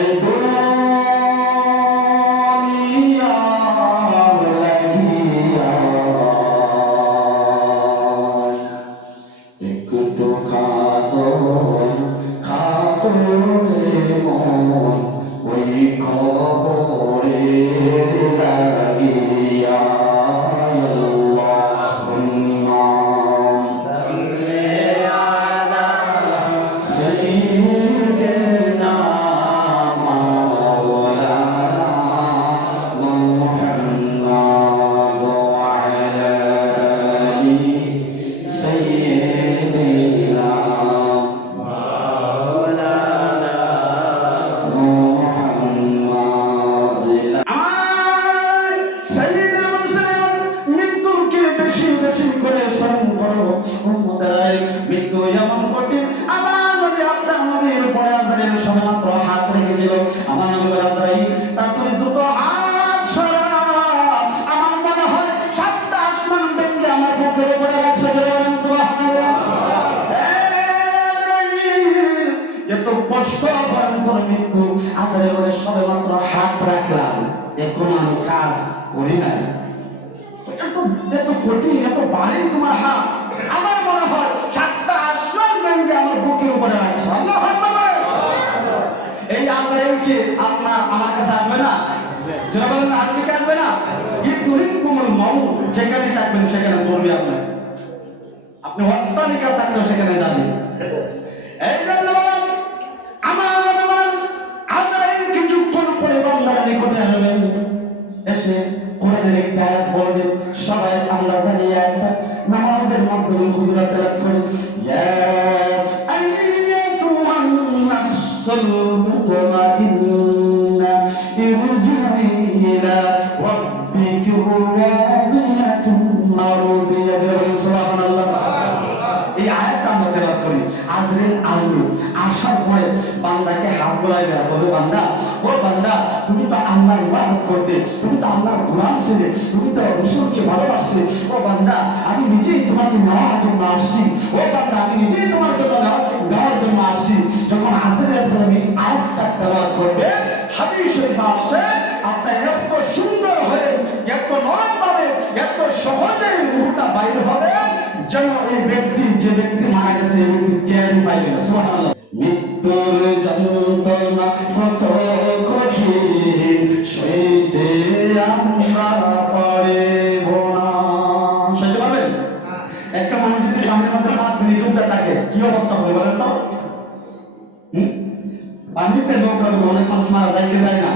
এই দুনিয়া লাগিয়া একটু খাতো খাতো মন ওই খবরে লাগিয়া মৃত্যু এমন কঠিন আমার নবী আপনার নবীর উপরে আজরাইল সবেমাত্র হাত রেখেছিল আমার নবী আজরাইল তারপরে দুটো হাত সরা আমার মনে হয় সাতটা আসমান ভেঙে আমার বুকের উপরে রাখছে সুবহানাল্লাহ। এত কষ্ট ভয়ঙ্কর মৃত্যু আজরাইল বলে সবেমাত্র হাত রাখলাম এখন আমি কাজ করি নাই এত কঠিন এত ভারী তোমার হাত আমার মনে হয় সাতটা আসমান ভেঙে আমার বুকের উপরে রাখছে আল্লাহু আকবার। এই আজরাইল কি আপনার আমার কাছে আসবে না? যারা বলেন আসবে কি আসবে না? ইদরিকুমুল মাউত যেখানে থাকবেন সেখানে ধরবে আপনার আপনি অট্টালিকা থাকলে সেখানে যাবেন। এই জন্য আমার আজরাইল কিছুক্ষণ পরে বান্দার নিকটে আসবেন এসে কোরআনের একটি আয়াত বলবেন সবাই আমরা জানি আয়াতটা নামাজের মাধ্যমে হুজুরা তেলাওয়াত করি ইয়া আইয়াতুহান নাফসুল মুতমাইন্না ইরজিই ইলা রাব্বিকি রাদিয়াতুন মারদিয়াতুন সুবহানাল্লাহ। এই আয়াতটা আমরা তেলাওয়াত করি আজরাইল আসবে আসার পরে বান্দাকে হাত গোলায় বের করবে বান্দা ও বান্দা তুমি তো আল্লাহর ইবাদত করতে তুমি তো আল্লাহর গোলাম ছিলে তুমি তো রাসূলকে ভালোবাসতে ও বান্দা আমি নিজেই তোমাকে নেওয়ার জন্য আসছি ও বান্দা আমি নিজেই তোমার জন্য নেওয়ার জন্য আসছি। যখন আজরাইল আসসালাম এই আয়াতটা তেলাওয়াত করবে হাদিস শরীফে আসছে আপনার এত সুন্দর হয়ে এত নরম ভাবে এত সহজে রূহটা বাইর হবে যেন এই ব্যক্তি যে ব্যক্তি মারা গেছে এই ব্যক্তি জ্ঞান পাইবে না সুবহানাল্লাহ। মৃত্যুর যন্ত্রণা কত কঠিন সইতে আমরা পারিব না। সইতে পারবেন? একটা মানুষ যদি সামনের মধ্যে 5 মিনিট ডুবতে থাকে কি অবস্থা হবে বলেন তো? পানিতে নৌকা ডুবে অনেক মানুষ মারা যায় কি যায় না?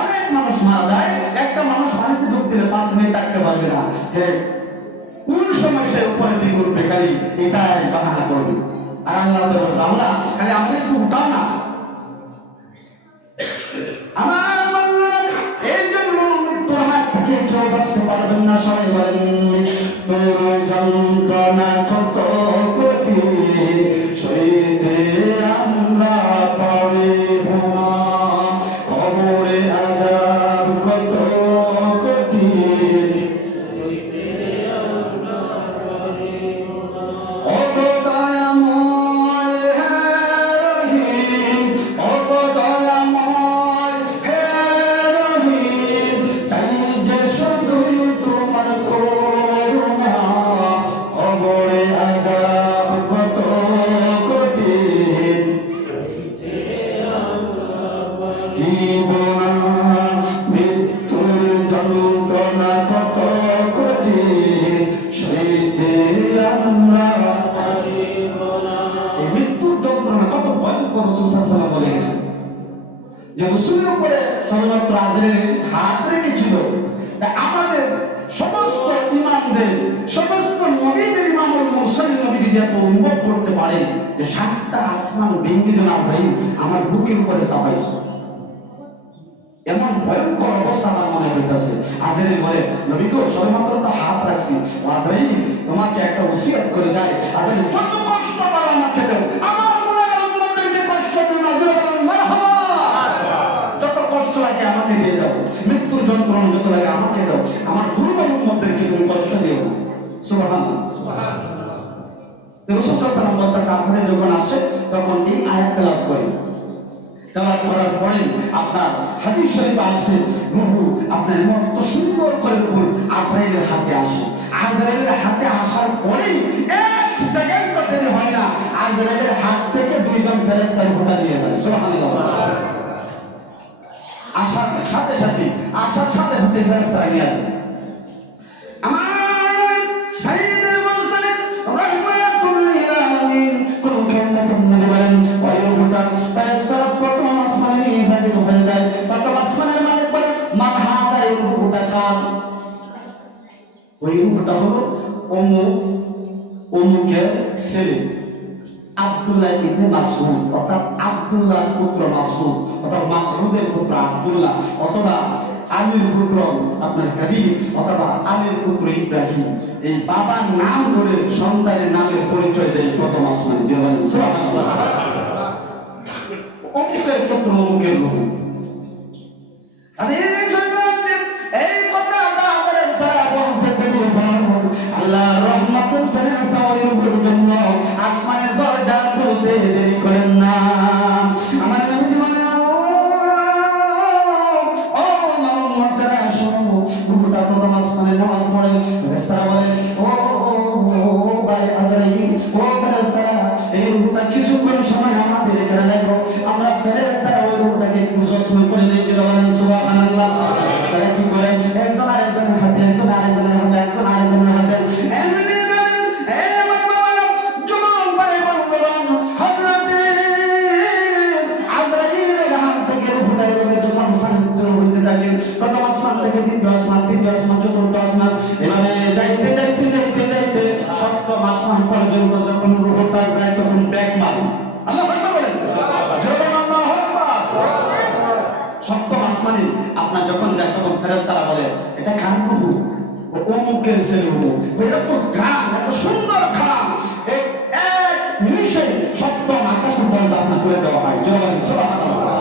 অনেক মানুষ মারা যায়। একটা মানুষ পানিতে ডুবতে 5 মিনিট থাকতে পারবে না। কোন সময় সে উপরে দিকে উঠবে খালি এটাই বাহানা করবে আর আল্লাহ তো বলবে আল্লাহ খালি আমাদের একটু উঠাও না। আমার আল্লাহ এই জন্য মৃত্যুর হাত থেকে কেউ বাঁচতে পারবেন না। সবাই বলেন মৃত্যুর যন্ত্রণা কত কঠিন সইতে আমরা পারিব না। কবরে আযাব কত কঠিন রাসূলের উপরে সর্বত্র আজরাইল হাত রেখেছিল। আমাদের সমস্ত ইমামদের সমস্ত নবীদের ইমামুল মুরসালিন নবী যদি আপনি অনুভব করতে পারেন যে 7টা আসমান ভেঙে যেন আজরাইল আমার বুকের উপরে চাপাইছে এমন ভয়ঙ্কর অবস্থা আমার মনে হইতেছে। আজরাইল বলে নবী গো সবেমাত্র তো হাত রাখছি আজরাইল তোমাকে একটা ওসিয়ত করে যায় আজরাইল যত কষ্ট পারো আমাকে দাও আমার গুনাহগার উম্মতদেরকে কষ্ট দিও না মারহাবা যত কষ্ট লাগে আমাকে দিয়ে দাও মৃত্যুর যন্ত্রণা যত লাগে আমাকে দাও আমার দুর্বল উম্মতদেরকে তুমি কষ্ট দিও না সুবহানাল্লাহ সুবহানাল্লাহ। রাসূল সাল্লাল্লাহু আলাইহি ওয়াসাল্লাম বলতেছে আপনাদের যখন আসে তখন এই আয়াত তেলাওয়াত করি তেলাওয়াত করার পরে আপনার হাদিস শরীফে আসছে রূহু আপনার কত সুন্দর করে রূহ আজরাইলের হাতে আসে। আজরাইলের হাতে আসার পরে এক সেকেন্ড দেরি হয় না, আজরাইলের হাত থেকে দুইজন ফেরেশতা রূহটা নিয়ে যায়। সুবহানাল্লাহ। আসার সাথে সাথে ফেরেশতারা নিয়ে যায়। আমার সাইয়েদুল মুরসালিন রাহমাতুল লিল আলামিন কোন কেমনে বলেন ওই রূহটা ফেরেশতারা প্রথম আসমানে নিয়ে ঢুকে যায়। প্রথম আসমানের মালিক বলে মারহাবা, এই রূহটা কার? ওই রূহটা হলো অমুকের ছেলে আব্দুল্লাহ ইবনে মাসউদ, অর্থাৎ আব্দুল্লাহর পুত্র মাসউদ, অথবা মাসউদের পুত্র আব্দুল্লাহ, অথবা আলীর পুত্র আপনার কবির, অথবা আলীর পুত্র ইব্রাহিম। এই বাবার নাম ধরে সন্তানের নামের পরিচয় দেয় প্রথম আসমানে। যে বলেন সুবহানাল্লাহ। অমুকের পুত্র অমুকের রূহ। এই কথা বাবারের তারা বলতে দেরি আল্লাহ রহমতের ফেরেশতা ওই রূহের জন্য আসমানের দরজা খুলতে দেরি করেন না। আমার নবী বলেন ও মুহাম্মদরা শোনো, রূহটা প্রথম আসমানে নেওয়ার পরে ফেরেশতারা বলেন ও ভাই আজরাইল, ও ফেরেশতারা এই রূহটা কিছুক্ষণ সময় আমাদের এখানে দেখো। আমরা ফেরেশতারা ওই রূহটাকে একটু যত্ন করে নিয়ে বলেন সুবহানাল্লাহ। তারা কি করেন? একজন আরেকজনের হাতে, একজন আরেকজনের হাতে, একজন আরেকজনের হাতে প্রথম আসমান থেকে দ্বিতীয় আসমান, তৃতীয় আসমান, চতুর্থ আসমান, এভাবে যাইতে যাইতে যাইতে যাইতে সপ্তম আসমান পর্যন্ত যখন রূহটা যায় তখন ব্রেক মারে। আল্লাহু আকবার বলেন। আল্লাহু আকবার। সপ্তম আসমানে আপনার যখন যায় তখন ফেরেশতারা বলে এটা কার রূহ? অমুকের ছেলে রূহ। এত ঘ্রাণ, এত সুন্দর ঘ্রাণ, এক নিমিষে সপ্তম আকাশের দরজা আপনার করে দেওয়া হয়। জয় বলেন সুবহানাল্লাহ।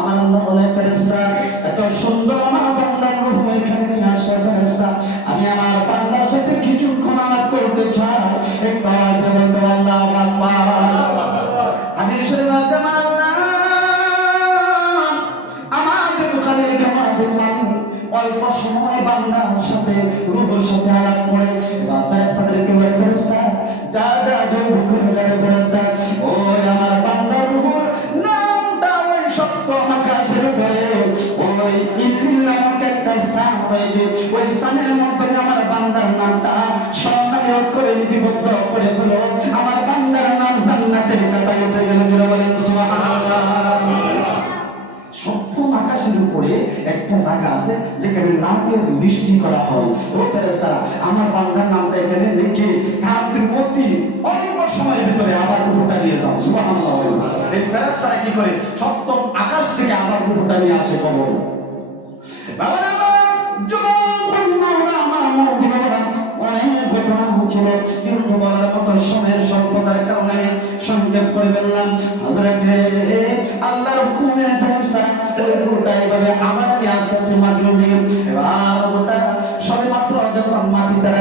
আমার আল্লাহ বলে ফেরেশতা এত সুন্দর আমার বান্দার রূহ এখানে নিয়ে আসে। ফেরেশতা আমি আমার বান্দার সাথে কিছুক্ষণ আলাপ করতে চাই, একটু আওয়াজে বলতে আল্লাহু আকবার। হাদিস শরীফে আছে আল্লাহ আমাদের খালিক, আমাদের মালিক অল্প সময় বান্দার সাথে রূহের সাথে আলাপ করে ফেরেশতাদেরকে বলে ফেরেশতা যা যা জলদি করে যাবে ফেরেশতা ওই আমার বান্দার রূহের নামটা ওই সপ্তম আকাশের উপরে ওই ইদ্রিস নামক একটা স্থান রয়েছে, ওই স্থানের মধ্যে আমার বান্দার নামটা সম্মানীয় করে লিপিবদ্ধ করে ফেলো। আমার বান্দার নাম জান্নাতের খাতায় উঠে গেল। বলেন সুবহানাল্লাহ। সপ্তম আকাশের উপরে একটা জায়গা আছে যেখানে নামকে দৃষ্টি করা হয়। ও ফেরেশতারা আমার বান্দার নামটা এখানে লিখে কাদের অতি অল্প সময়ের ভিতরে আবার রূহটা নিয়ে যাও। সুবহানাল্লাহ। এই ফেরেশতারা কি করে? সপ্তম আকাশ থেকে আবার রূহটা নিয়ে আসে কবরে। অনেক ঘটনা হচ্ছিল কিন্তু বলার মতো সময়ের স্বল্পতার কারণে আমি সংক্ষেপ করে ফেললাম। হযরতে আল্লাহর হুকুমে ফেরেশতারা ওই রূহটা এইভাবে আবার নিয়ে আসছে মাটির দিকে। এবার ওটা সবেমাত্র যখন মাটি তারা